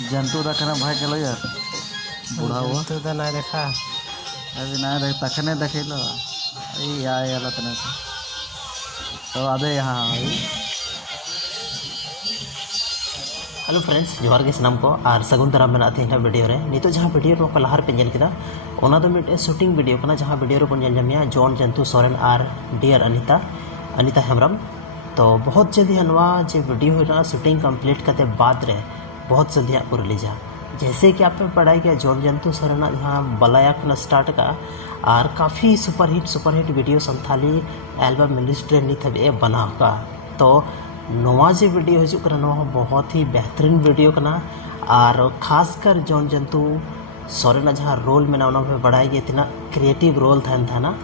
जंतु देखने भाई चलो यार बुढ़ा हुआ तो ना देखा अभी ना देख तखने देखे लो ये आला तने तो अबे यहाँ हेलो फ्रेंड्स जोहार के सामान को और सगुन दाराम मेना तेना वीडियो रे नितो जहाँ वीडियो को लहार पे जेल केदा ओना दो मिटे शूटिंग वीडियो कना जहाँ वीडियो रे बन जमिया जॉन जंतु सोरेन और डियर अनिता हेम्ब्रम तो बहुत जल्दी हनवा जो वीडियो होना शूटिंग कंप्लीट करते बाद रे बहुत जल्दी आपको रिलीजा जैसे कि आपने पढ़ाई किया जॉन जंतु सोरेन जहाँ बलायक न स्टार्ट का और काफ़ी superhit video Santhali album ministry नित हबे बना का तो नवा जो वीडियो हजूँ बहुत ही बेहतरीन वीडियो करना और खासकर जॉन जंतु सोरेन जहाँ रोल में बड़ा गए तना क्रिएटिव रोल था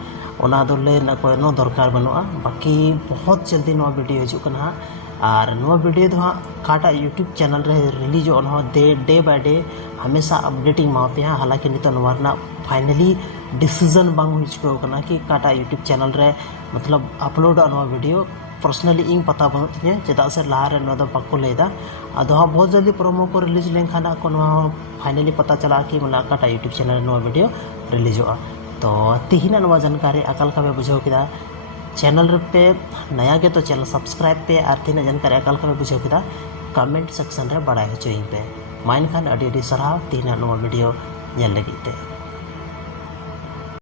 ओना दो लेना कोनो दरकार बनुआ बाकी बहुत जल्दी नवा वीडियो हजूँ और नवा वीडियो तो हाँ काटा यूट्यूब चैनल रे रिलीज डे बाय डे हमेशा अपडेटिंग मा पे हालांकि नित फाइनली डिसीजन बांग हो चुका कि काटा यूट्यूब चैनल रे मतलब अपलोड नवा वीडियो पर्सनली इन पता बनू तीन चेदा से लहारे बाको लैदा अद बहुत जल्दी प्रोमो को रिलीज लेखान फाइनली पता चला कि मतलब अकाटा यूट्यूब चैनल नवा वीडियो रिलीजोगा तो तिहिना नवा जानकारी अकाल का बुझाव किदा चैनल पे नया के तो चैनल सब्सक्राइब पे और तीन जानकारी अकाल का बुझाव किदा कमेंट सेक्शन रे बड़ा होचोइन पे माइन खान अडी सारा तिहिना नवा वीडियो लगी